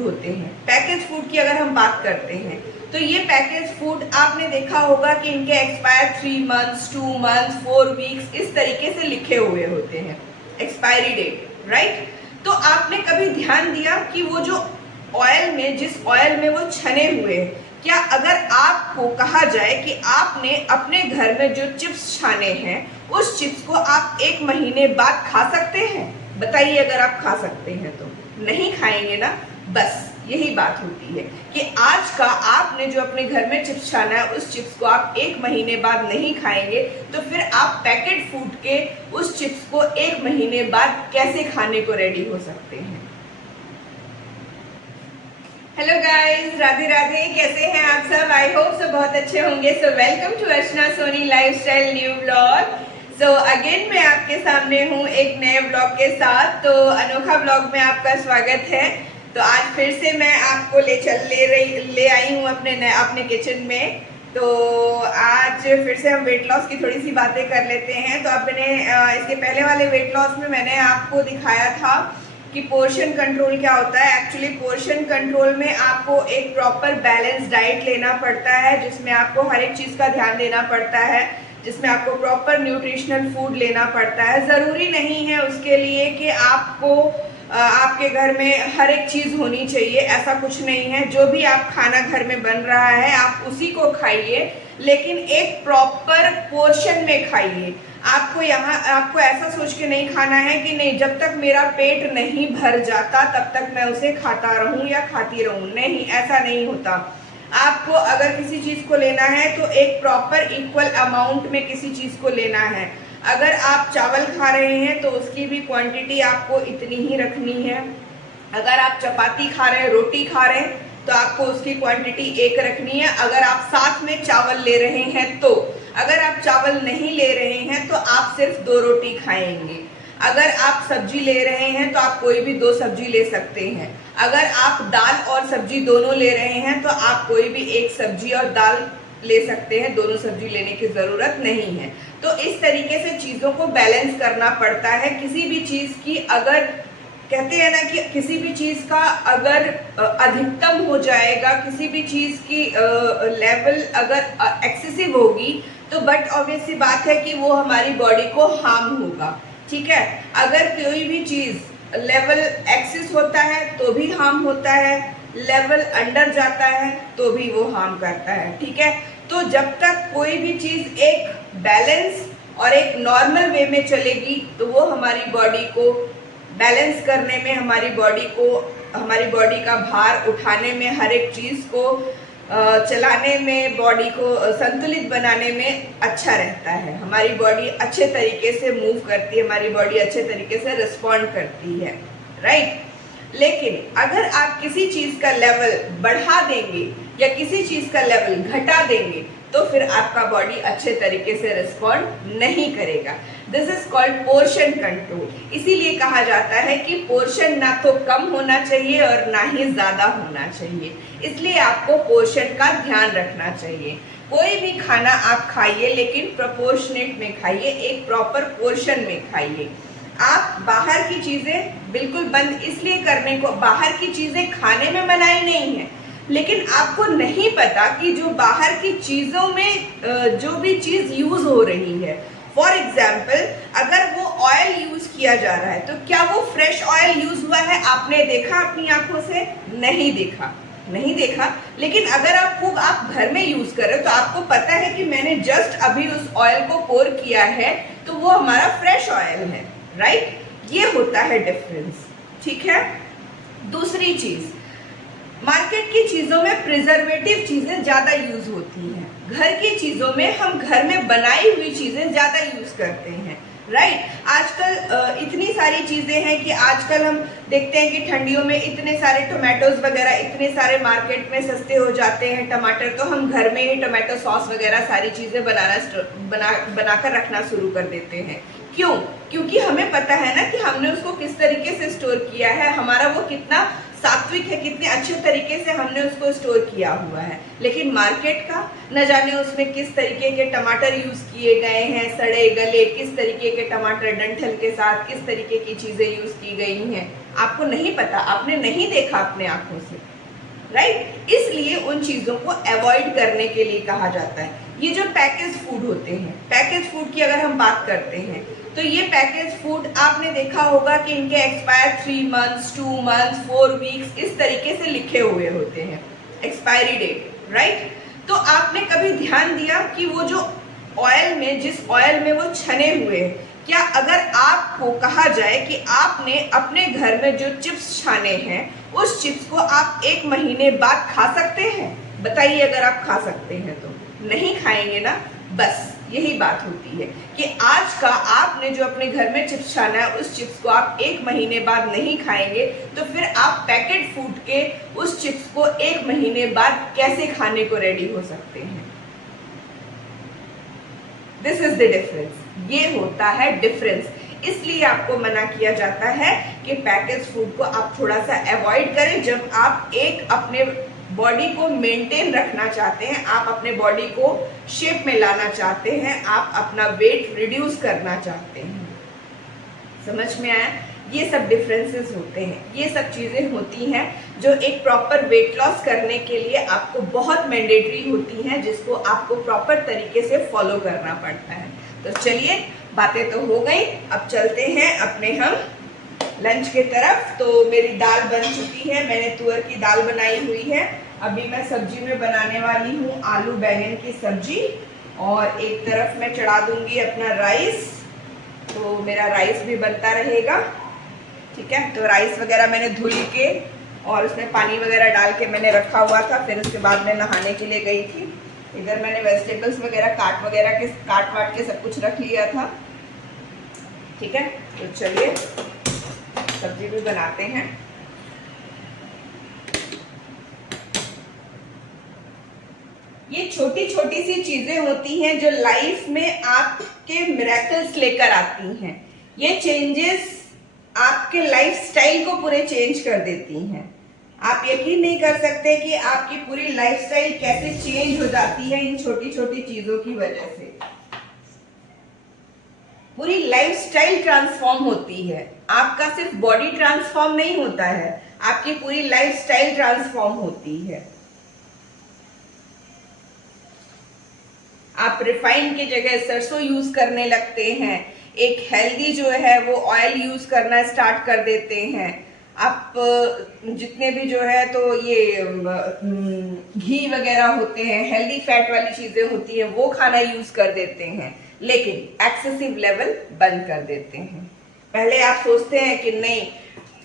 Food होते हैं। Package food की अगर हम बात करते हैं तो ये पैकेज फूड आपने देखा होगा कि इनके एक्सपायर 3 मंथ्स, 2 मंथ्स, 4 वीक्स इस तरीके से लिखे हुए होते हैं, एक्सपायरी डेट, राइट। तो आपने कभी ध्यान दिया कि वो जो ऑयल में, जिस ऑयल में वो छने हुए हैं, क्या अगर आपको कहा जाए कि आपने अपने घर में जो चिप्स छाने हैं उस चिप्स को आप 1 महीने बाद खा सकते हैं? बताइए, अगर आप खा सकते हैं तो नहीं खाएंगे ना। बस यही बात होती है कि आज का आपने जो अपने घर में चिप्स छाना है उस चिप्स को आप 1 महीने बाद नहीं खाएंगे, तो फिर आप पैकेट फूड के उस चिप्स को 1 महीने बाद कैसे खाने को रेडी हो सकते हैं? हेलो गाइस, राधे राधे, कैसे हैं आप सब? आई होप सब बहुत अच्छे होंगे। So welcome to Archana Soni lifestyle new blog. So again मैं आपके सामने हूँ एक नए ब्लॉग के साथ। तो अनोखा ब्लॉग में आपका स्वागत है। तो आज फिर से मैं आपको ले आई हूँ अपने किचन में। तो आज फिर से हम वेट लॉस की थोड़ी सी बातें कर लेते हैं। तो अपने इसके पहले वाले वेट लॉस में मैंने आपको दिखाया था कि पोर्शन कंट्रोल क्या होता है। एक्चुअली पोर्शन कंट्रोल में आपको एक प्रॉपर बैलेंस डाइट लेना पड़ता है, जिसमें आपको हर एक चीज़ का ध्यान देना पड़ता है, जिसमें आपको प्रॉपर न्यूट्रिशनल फूड लेना पड़ता है। ज़रूरी नहीं है उसके लिए कि आपको आपके घर में हर एक चीज़ होनी चाहिए, ऐसा कुछ नहीं है। जो भी आप खाना घर में बन रहा है आप उसी को खाइए, लेकिन एक प्रॉपर पोर्शन में खाइए। आपको ऐसा सोच के नहीं खाना है कि नहीं, जब तक मेरा पेट नहीं भर जाता तब तक मैं उसे खाता रहूं या खाती रहूं। नहीं, ऐसा नहीं होता। आपको अगर किसी चीज़ को लेना है तो एक प्रॉपर इक्वल अमाउंट में किसी चीज़ को लेना है। अगर आप चावल खा रहे हैं तो उसकी भी क्वांटिटी आपको इतनी ही रखनी है। अगर आप चपाती खा रहे हैं, रोटी खा रहे हैं, तो आपको उसकी क्वांटिटी 1 रखनी है। अगर आप साथ में चावल ले रहे हैं तो, अगर आप चावल नहीं ले रहे हैं तो आप सिर्फ 2 रोटी खाएंगे। अगर आप सब्जी ले रहे हैं तो आप कोई भी 2 सब्जी ले सकते हैं। अगर आप दाल और सब्जी दोनों ले रहे हैं तो आप कोई भी 1 सब्जी और दाल ले सकते हैं, दोनों सब्जी लेने की ज़रूरत नहीं है। तो इस तरीके से चीज़ों को बैलेंस करना पड़ता है। किसी भी चीज़ की, अगर कहते हैं ना कि किसी भी चीज़ का अगर अधिकतम हो जाएगा, किसी भी चीज़ की लेवल अगर एक्सेसिव होगी तो बट ऑब्वियस सी बात है कि वो हमारी बॉडी को हार्म होगा। ठीक है, अगर कोई भी चीज़ लेवल एक्सेस होता है तो भी हार्म होता है, लेवल अंडर जाता है तो भी वो हार्म करता है। ठीक है, तो जब तक कोई भी चीज़ एक बैलेंस और एक नॉर्मल वे में चलेगी तो वो हमारी बॉडी को बैलेंस करने में, हमारी बॉडी का भार उठाने में, हर एक चीज़ को चलाने में, बॉडी को संतुलित बनाने में अच्छा रहता है। हमारी बॉडी अच्छे तरीके से मूव करती है, हमारी बॉडी अच्छे तरीके से रिस्पॉन्ड करती है, राइट। लेकिन अगर आप किसी चीज़ का लेवल बढ़ा देंगे या किसी चीज़ का लेवल घटा देंगे तो फिर आपका बॉडी अच्छे तरीके से रिस्पॉन्ड नहीं करेगा। This is called portion control. इसीलिए कहा जाता है कि पोर्शन ना तो कम होना चाहिए और ना ही ज़्यादा होना चाहिए। इसलिए आपको पोर्शन का ध्यान रखना चाहिए। कोई भी खाना आप खाइए, लेकिन प्रोपोर्शनेट में खाइए, एक प्रॉपर पोर्शन में खाइए। आप बाहर की चीज़ें बिल्कुल बंद इसलिए करने को, बाहर की चीज़ें खाने में मनाही नहीं है, लेकिन आपको नहीं पता कि जो बाहर की चीज़ों में जो भी चीज़ यूज़ हो रही है, फॉर एग्जाम्पल अगर वो ऑयल यूज़ किया जा रहा है तो क्या वो फ्रेश ऑयल यूज़ हुआ है? आपने देखा अपनी आंखों से? नहीं देखा। लेकिन अगर आप घर में यूज़ कर रहे हो तो आपको पता है कि मैंने जस्ट अभी उस ऑयल को पोर किया है तो वो हमारा फ्रेश ऑयल है, राइट। ये होता है डिफरेंस। ठीक है, दूसरी चीज़, मार्केट की चीज़ों में प्रिजर्वेटिव चीज़ें ज़्यादा यूज़ होती हैं। घर की चीज़ों में हम घर में बनाई हुई चीज़ें ज़्यादा यूज़ करते हैं, राइट। आजकल इतनी सारी चीज़ें हैं कि आजकल हम देखते हैं कि ठंडियों में इतने सारे टोमेटोज वगैरह इतने सारे मार्केट में सस्ते हो जाते हैं टमाटर, तो हम घर में ही टोमेटो सॉस वगैरह सारी चीज़ें बनाकर रखना शुरू कर देते हैं। क्यों? क्योंकि हमें पता है ना कि हमने उसको किस तरीके से स्टोर किया है, हमारा वो कितना सात्विक है, कितने अच्छे तरीके से हमने उसको स्टोर किया हुआ है। लेकिन मार्केट का न जाने उसमें किस तरीके के टमाटर यूज़ किए गए हैं, सड़े गले, किस तरीके के टमाटर डंठल के साथ, किस तरीके की चीज़ें यूज़ की गई हैं, आपको नहीं पता, आपने नहीं देखा अपने आंखों से, राइट। इसलिए उन चीजों को अवॉइड करने के लिए कहा जाता है। ये जो पैकेज फूड होते हैं, पैकेज फूड की अगर हम बात करते हैं तो ये पैकेज फूड आपने देखा होगा कि इनके एक्सपायर 3 मंथ्स, 2 मंथ्स, 4 वीक्स इस तरीके से लिखे हुए होते हैं, एक्सपायरी डेट, राइट। तो आपने कभी ध्यान दिया कि वो जो ऑयल में, जिस ऑयल में वो छने हुए हैं, क्या अगर आपको कहा जाए कि आपने अपने घर में जो चिप्स छाने हैं उस चिप्स को आप 1 महीने बाद खा सकते हैं? बताइए, अगर आप खा सकते हैं तो नहीं खाएंगे ना। बस यही बात होती है कि आज का आपने जो अपने घर में चिप्स छाना है उस चिप्स को आप 1 महीने बाद नहीं खाएंगे, तो फिर आप पैकेट फूड के उस चिप्स को 1 महीने बाद कैसे खाने को रेडी हो सकते हैं? दिस इज द डिफरेंस, ये होता है डिफरेंस। इसलिए आपको मना किया जाता है कि पैकेज फूड को आप थोड़ा सा अवॉइड करें। जब आप एक अपने बॉडी को मेंटेन रखना चाहते हैं, आप अपने बॉडी को शेप में लाना चाहते हैं, आप अपना वेट रिड्यूस करना चाहते हैं। समझ में आया? ये सब डिफरेंसेस होते हैं, ये सब चीजें होती हैं जो एक प्रॉपर वेट लॉस करने के लिए आपको बहुत मैंडेटरी होती हैं, जिसको आपको प्रॉपर तरीके से फॉलो करना पड़ता है। तो चलिए, बातें तो हो गई, अब चलते हैं अपने हम लंच के तरफ। तो मेरी दाल बन चुकी है, मैंने तुअर की दाल बनाई हुई है। अभी मैं सब्जी में बनाने वाली हूँ आलू बैंगन की सब्जी, और एक तरफ मैं चढ़ा दूंगी अपना राइस, तो मेरा राइस भी बनता रहेगा। ठीक है, तो राइस वगैरह मैंने धुल के और उसमें पानी वगैरह डाल के मैंने रखा हुआ था, फिर उसके बाद मैं नहाने के लिए गई थी। इधर मैंने वेजिटेबल्स वगैरह काट वाट के सब कुछ रख लिया था। ठीक है, तो चलिए सब्जी भी बनाते हैं। ये छोटी छोटी सी चीजें होती हैं जो लाइफ में आपके मिरेकल्स लेकर आती हैं। ये चेंजेस आपके लाइफस्टाइल को पूरे चेंज कर देती हैं। आप यकीन नहीं कर सकते कि आपकी पूरी लाइफस्टाइल कैसे चेंज हो जाती है इन छोटी छोटी चीजों की वजह से। पूरी लाइफस्टाइल ट्रांसफॉर्म होती है। आपका सिर्फ बॉडी ट्रांसफॉर्म नहीं होता है, आपकी पूरी लाइफस्टाइल ट्रांसफॉर्म होती है। आप रिफाइंड की जगह सरसों यूज करने लगते हैं, एक हेल्दी जो है वो ऑयल यूज करना स्टार्ट कर देते हैं। आप जितने भी जो है तो ये घी वगैरह होते हैं, हेल्दी फैट वाली चीजें होती हैं, वो खाना यूज कर देते हैं, लेकिन एक्सेसिव लेवल बंद कर देते हैं। पहले आप सोचते हैं कि नहीं,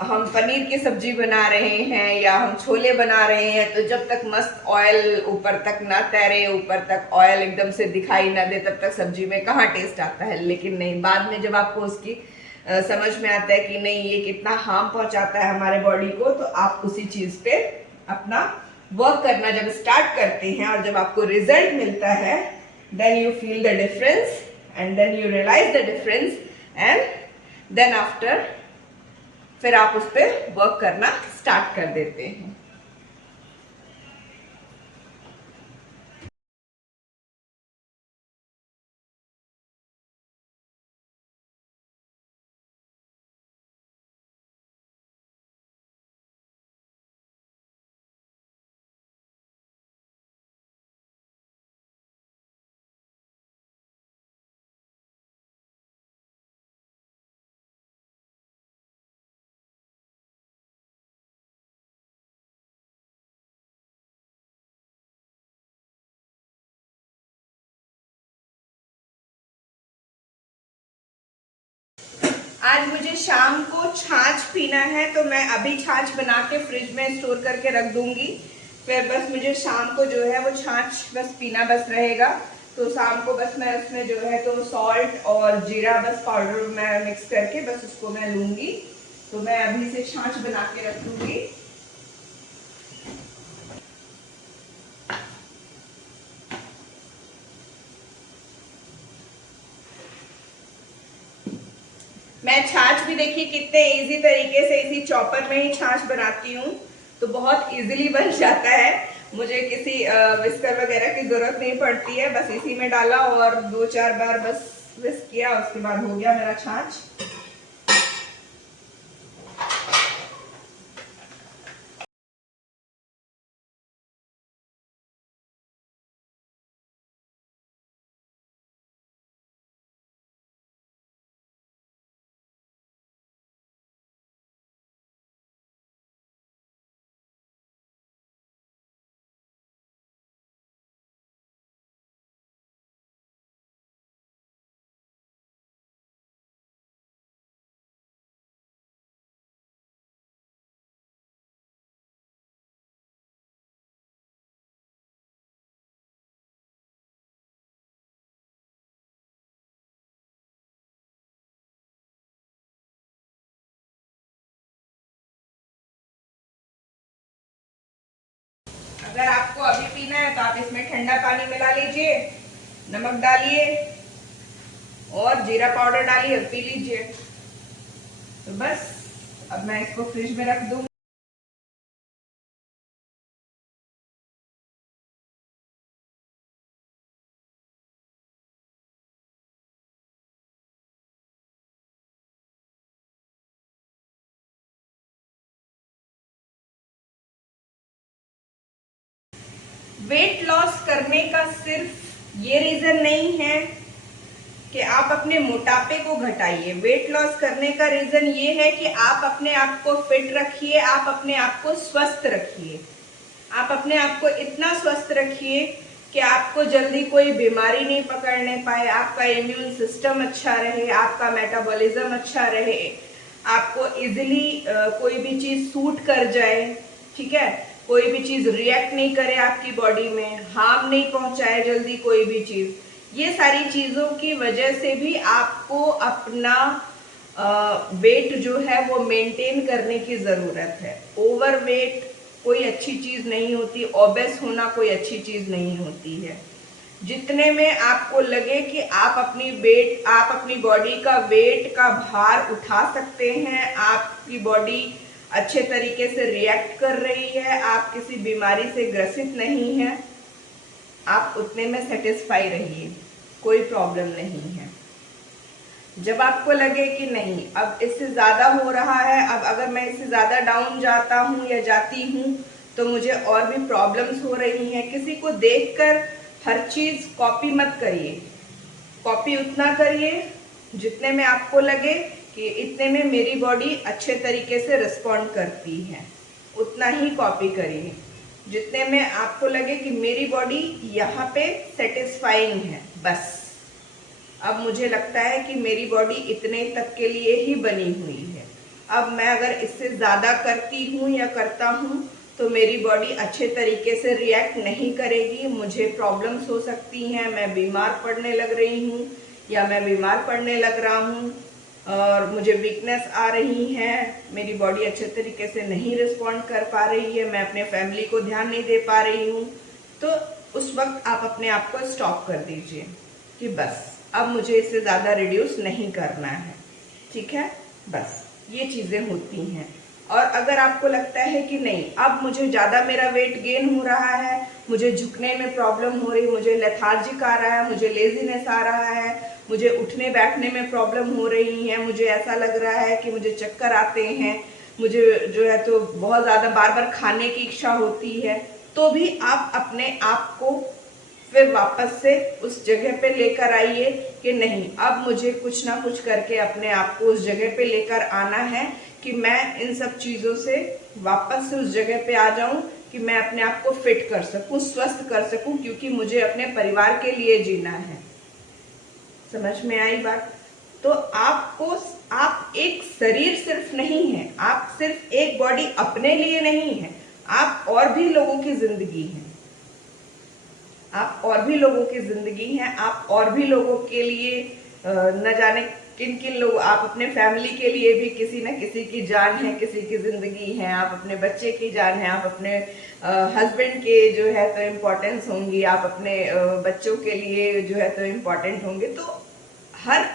हम पनीर की सब्जी बना रहे हैं या हम छोले बना रहे हैं, तो जब तक मस्त ऑयल ऊपर तक ना तैरे, ऊपर तक ऑयल एकदम से दिखाई ना दे, तब तक सब्जी में कहाँ टेस्ट आता है। लेकिन नहीं, बाद में जब आपको उसकी समझ में आता है कि नहीं, ये कितना हार्म पहुंचाता है हमारे बॉडी को, तो आप उसी चीज पे अपना वर्क करना जब स्टार्ट करते हैं और जब आपको रिजल्ट मिलता है, then you feel the difference and then you realise the difference and then after फिर आप उस पर वर्क करना स्टार्ट कर देते हैं। आज मुझे शाम को छाछ पीना है, तो मैं अभी छाछ बना के फ्रिज में स्टोर करके रख दूंगी। फिर बस मुझे शाम को जो है वो छाछ बस पीना बस रहेगा। तो शाम को बस मैं उसमें जो है तो सॉल्ट और जीरा बस पाउडर मैं मिक्स करके बस उसको मैं लूंगी। तो मैं अभी से छाछ बना के रख दूंगी। मैं छाछ भी देखिए कितने इजी तरीके से इसी चॉपर में ही छाछ बनाती हूँ, तो बहुत इजीली बन जाता है। मुझे किसी विस्कर वगैरह की जरूरत नहीं पड़ती है, बस इसी में डाला और 2-4 बार बस विस्क किया, उसके बाद हो गया मेरा छाछ। अगर आपको अभी पीना है तो आप इसमें ठंडा पानी मिला लीजिए, नमक डालिए और जीरा पाउडर डालिए और पी लीजिए। तो बस अब मैं इसको फ्रिज में रख दूंगी। वेट लॉस करने का सिर्फ ये रीजन नहीं है कि आप अपने मोटापे को घटाइए। वेट लॉस करने का रीजन ये है कि आप अपने आप को फिट रखिए, आप अपने आप को स्वस्थ रखिए। आप अपने आप को इतना स्वस्थ रखिए कि आपको जल्दी कोई बीमारी नहीं पकड़ने पाए, आपका इम्यून सिस्टम अच्छा रहे, आपका मेटाबॉलिज्म अच्छा रहे, आपको इजिली कोई भी चीज सूट कर जाए, ठीक है, कोई भी चीज रिएक्ट नहीं करे आपकी बॉडी में, हार्म नहीं पहुंचाए जल्दी कोई भी चीज। ये सारी चीजों की वजह से भी आपको अपना वेट जो है वो मेंटेन करने की जरूरत है। ओवर वेट कोई अच्छी चीज नहीं होती, ओबेस होना कोई अच्छी चीज नहीं होती है। जितने में आपको लगे कि आप अपनी बॉडी का वेट का भार उठा सकते हैं, आपकी बॉडी अच्छे तरीके से रिएक्ट कर रही है, आप किसी बीमारी से ग्रसित नहीं है, आप उतने में सेटिस्फाई रहिए, कोई प्रॉब्लम नहीं है। जब आपको लगे कि नहीं अब इससे ज्यादा हो रहा है, अब अगर मैं इससे ज्यादा डाउन जाता हूँ या जाती हूँ तो मुझे और भी प्रॉब्लम्स हो रही हैं, किसी को देखकर हर चीज कॉपी मत करिए। कॉपी उतना करिए जितने में आपको लगे कि इतने में मेरी बॉडी अच्छे तरीके से रिस्पॉन्ड करती है, उतना ही कॉपी करिए। जितने में आपको लगे कि मेरी बॉडी यहाँ पे सेटिस्फाइंग है, बस अब मुझे लगता है कि मेरी बॉडी इतने तक के लिए ही बनी हुई है, अब मैं अगर इससे ज्यादा करती हूँ या करता हूँ तो मेरी बॉडी अच्छे तरीके से रिएक्ट नहीं करेगी, मुझे प्रॉब्लम्स हो सकती हैं, मैं बीमार पड़ने लग रही हूँ या मैं बीमार पड़ने लग रहा हूँ और मुझे वीकनेस आ रही है, मेरी बॉडी अच्छे तरीके से नहीं रिस्पॉन्ड कर पा रही है, मैं अपने फैमिली को ध्यान नहीं दे पा रही हूँ, तो उस वक्त आप अपने आप को स्टॉप कर दीजिए कि बस अब मुझे इससे ज्यादा रिड्यूस नहीं करना है, ठीक है। बस ये चीजें होती हैं। और अगर आपको लगता है कि नहीं अब मुझे ज्यादा मेरा वेट गेन हो रहा है, मुझे झुकने में प्रॉब्लम हो रही, मुझे लेथार्जिक आ रहा है, मुझे लेजीनेस आ रहा है, मुझे उठने बैठने में प्रॉब्लम हो रही है, मुझे ऐसा लग रहा है कि मुझे चक्कर आते हैं, मुझे जो है तो बहुत ज्यादा बार बार खाने की इच्छा होती है, तो भी आप अपने आप को फिर वापस से उस जगह पे लेकर आइए कि नहीं अब मुझे कुछ ना कुछ करके अपने आप को उस जगह पे लेकर आना है कि मैं इन सब चीजों से वापस से उस जगह पे आ जाऊं कि मैं अपने आप को फिट कर सकूं, स्वस्थ कर सकूं, क्योंकि मुझे अपने परिवार के लिए जीना है। समझ में आई बात? तो आप एक शरीर सिर्फ नहीं है, आप सिर्फ एक बॉडी अपने लिए नहीं है, आप और भी लोगों की जिंदगी है, आप और भी लोगों की जिंदगी हैं, आप और भी लोगों के लिए न जाने किन किन लोग, आप अपने फैमिली के लिए भी किसी न किसी की जान है, किसी की जिंदगी है, आप अपने बच्चे की जान है, आप अपने हस्बैंड के जो है तो इम्पोर्टेंस होंगी, आप अपने बच्चों के लिए जो है तो इम्पोर्टेंट होंगे। तो हर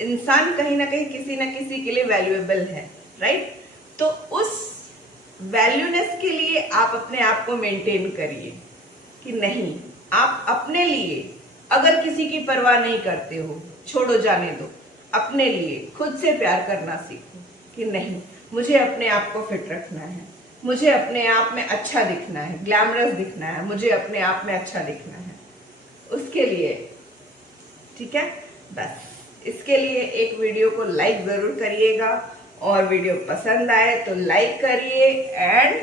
इंसान कहीं ना कहीं किसी न किसी के लिए वैल्यूएबल है, राइट। तो उस वैल्यूनेस के लिए आप अपने आप को मेंटेन करिए कि नहीं आप अपने लिए अगर किसी की परवाह नहीं करते हो, छोड़ो जाने दो, अपने लिए खुद से प्यार करना सीखो कि नहीं मुझे अपने आप को फिट रखना है, मुझे अपने आप में अच्छा दिखना है, ग्लैमरस दिखना है, मुझे अपने आप में अच्छा दिखना है, उसके लिए, ठीक है। बस इसके लिए एक वीडियो को लाइक जरूर करिएगा और वीडियो पसंद आए तो लाइक करिए एंड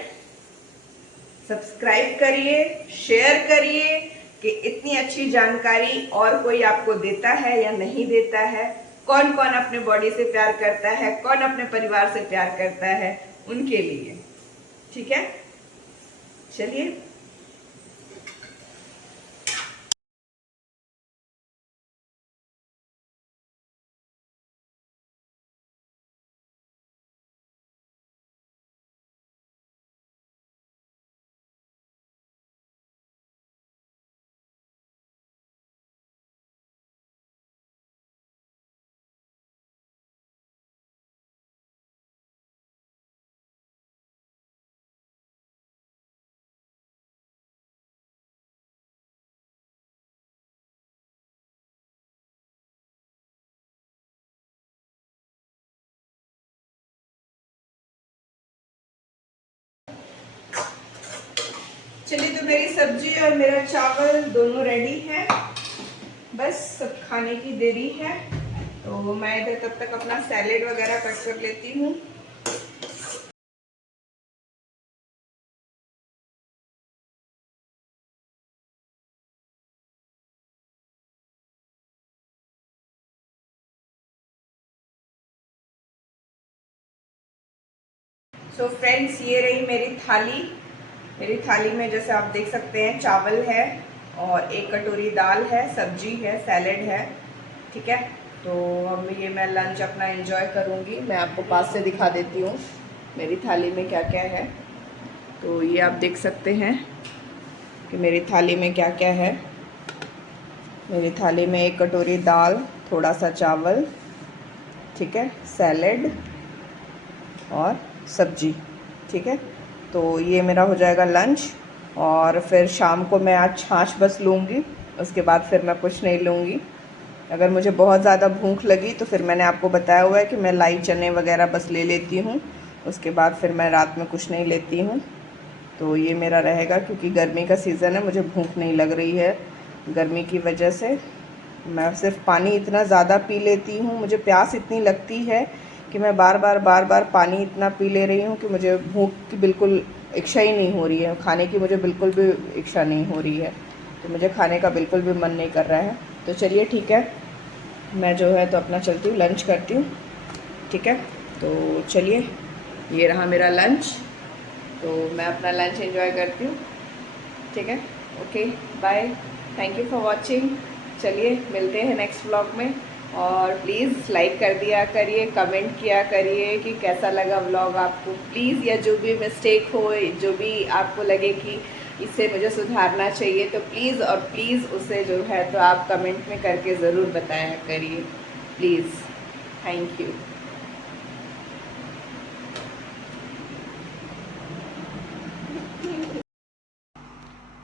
सब्सक्राइब करिए, शेयर करिए कि इतनी अच्छी जानकारी और कोई आपको देता है या नहीं देता है, कौन कौन अपने बॉडी से प्यार करता है, कौन अपने परिवार से प्यार करता है, उनके लिए, ठीक है। चलिए। चलिए, तो मेरी सब्जी और मेरा चावल दोनों रेडी है, बस सब खाने की देरी है। तो मैं इधर तब तक अपना सैलेड वगैरह कट कर लेती हूँ। सो फ्रेंड्स, ये रही मेरी थाली। मेरी थाली में जैसे आप देख सकते हैं चावल है और एक कटोरी दाल है, सब्जी है, सैलेड है। ठीक है, तो अब ये मैं लंच अपना एंजॉय करूँगी। मैं आपको पास से दिखा देती हूँ मेरी थाली में क्या क्या है। तो ये आप देख सकते हैं कि मेरी थाली में क्या क्या है। मेरी थाली में एक कटोरी दाल, थोड़ा सा चावल, ठीक है, सैलेड और सब्जी। ठीक है, तो ये मेरा हो जाएगा लंच। और फिर शाम को मैं आज छाछ बस लूँगी, उसके बाद फिर मैं कुछ नहीं लूँगी। अगर मुझे बहुत ज़्यादा भूख लगी तो फिर मैंने आपको बताया हुआ है कि मैं लाई चने वगैरह बस ले लेती हूँ, उसके बाद फिर मैं रात में कुछ नहीं लेती हूँ। तो ये मेरा रहेगा, क्योंकि गर्मी का सीज़न है, मुझे भूख नहीं लग रही है गर्मी की वजह से। मैं सिर्फ पानी इतना ज़्यादा पी लेती हूँ, मुझे प्यास इतनी लगती है कि मैं बार बार पानी इतना पी ले रही हूँ कि मुझे भूख की बिल्कुल इच्छा ही नहीं हो रही है, खाने की मुझे बिल्कुल भी इच्छा नहीं हो रही है। तो मुझे खाने का बिल्कुल भी मन नहीं कर रहा है। तो चलिए ठीक है, मैं जो है तो अपना चलती हूँ, लंच करती हूँ। ठीक है, तो चलिए, ये रहा मेरा लंच। तो मैं अपना लंच एंजॉय करती हूँ। ठीक है, okay, bye, thank you for watching. चलिए, मिलते हैं नेक्स्ट व्लॉग में। और प्लीज़ लाइक कर दिया करिए, कमेंट किया करिए कि कैसा लगा व्लॉग आपको प्लीज़, या जो भी मिस्टेक हो, जो भी आपको लगे कि इससे मुझे सुधारना चाहिए, तो प्लीज़ और प्लीज़ उसे जो है तो आप कमेंट में करके ज़रूर बताया करिए please. Thank you.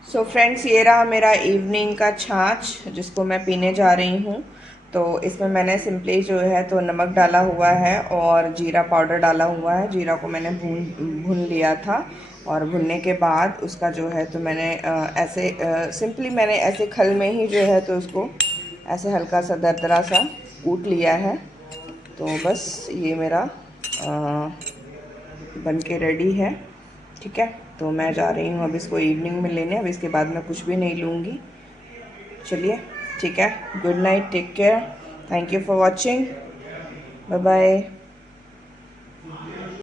So friends, ये रहा मेरा इवनिंग का छाछ जिसको मैं पीने जा रही हूँ। तो इसमें मैंने सिंपली जो है तो नमक डाला हुआ है और जीरा पाउडर डाला हुआ है। जीरा को मैंने भून लिया था, और भुनने के बाद उसका जो है तो मैंने ऐसे सिंपली मैंने ऐसे खल में ही जो है तो उसको ऐसे हल्का सा दरदरा सा कूट लिया है। तो बस ये मेरा बन के रेडी है। ठीक है, तो मैं जा रही हूँ अब इसको इवनिंग में लेने। अब इसके बाद मैं कुछ भी नहीं लूँगी। चलिए ठीक है, good night, take care, thank you for watching, bye bye.